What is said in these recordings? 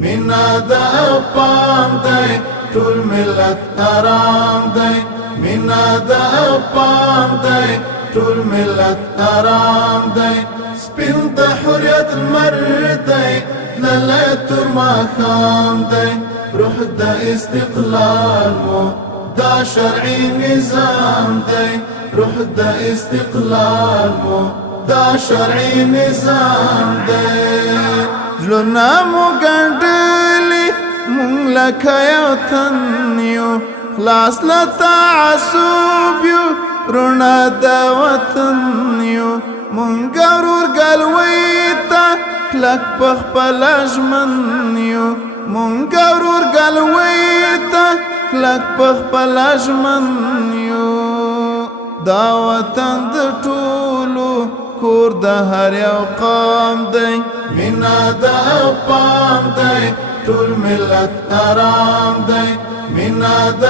مینا د پام دی ټول ملت آرام دی مینا د پام دی ټول ملت آرام دی سپین د حریت مر دی للی تر ماښام دی روح د استقلال مو دا شرعي نظام دی روح د استقلال مو دا شرعي نظام دی زلنا مو ګنډلي مونږ لکه یو تن یو خلاص له تعصب یو رڼا د وطن یو مونږ ورور ګلوۍ ته کلک په خپله ژمن یو مونږ ورور ګلوۍ ته کلک په خپله ژمن یو دا وطن د ټولو کور د هر یو قام دی مینا د پام دی ټول ملت آرام دی مینا د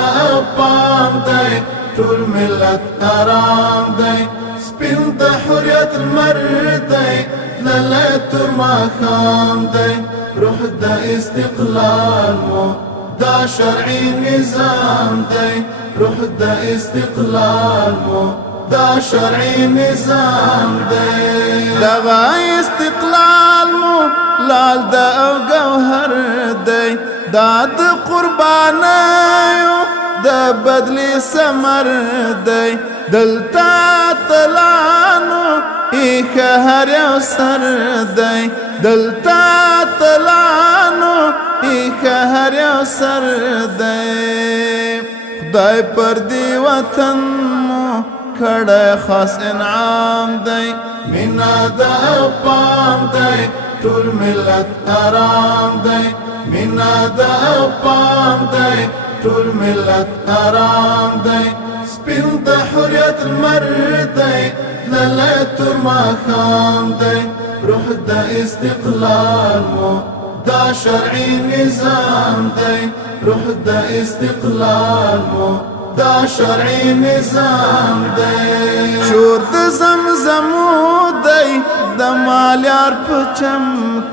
پام دی ټول ملت آرام دی سپین د حریت مر دی للی تر ماښام دی روح د استقلال مو دا شرعي نظام دی روح د استقلال مو دا شرعي نظام دی دغه استقلال مو لال د او گوهر دی دا د قربانیو د بدلی ثمر دی دلته تلانو ایښه هر یو سر دی دلته تلانو ایښه هر یو سر دی خدای پر دی وطن مو کړی خاص انعام دی مینا د پام دی ټول ملت آرام دی مینا د پام دی ټول ملت آرام دی سپین د حریت مر دی للی تر ماښام دی روح د استقلال مو دا شرعي نظام دی روح د استقلال مو دا شرعي نظام دی شور د زمزمو دی د مالیار په چم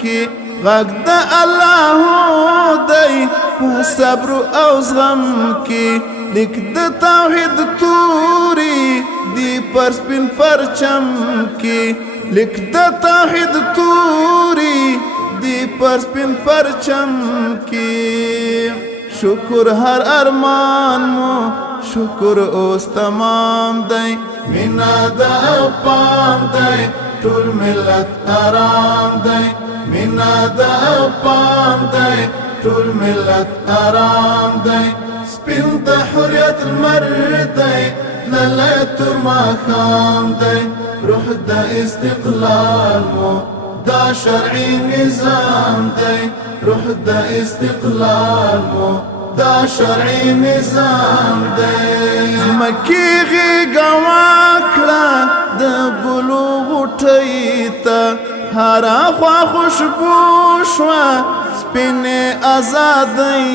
کې غږ د الله دی په صبر او زغم کې لیک د توحید توري دی پر سپین پرچم کې لیک د توحید توري دی پر سپین پرچم کې شکر هر ارمان مو شکر اوس تمام دی مینا د پام دی ټول ملت آرام دی مینا د پام دی ټول ملت آرام دی سپین د حریت مر دی للی تر ماښام دی روح د استقلال مو دا شرعي نظام دی روح د استقلال مو دا شرعي نظام دی زمکې غېږه واکړه د ګلو غوټۍ ته هره خوا خوشبو شوه سپینې ازادۍ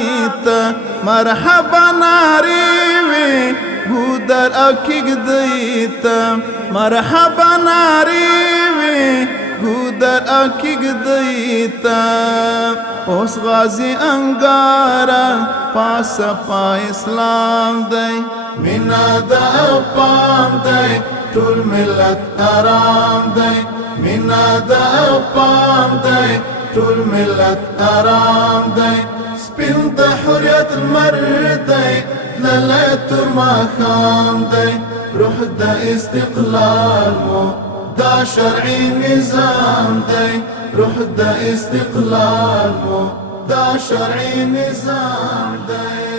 ته مرحبا نارې وې ګودر او کېږدۍ ته مرحبا نارې وې ګودر او کېږدۍ ته اوس غازي انګاره پاسه پا اسلام دی مینا د پام دی ټول ملت آرام دی مینا د پام دی ټول ملت آرام دی سپین د حریت مر دی للی تر ماښام دی روح د استقلال مو دا شرعي نظام دی روح د استقلال مو دا شرعي نظام دی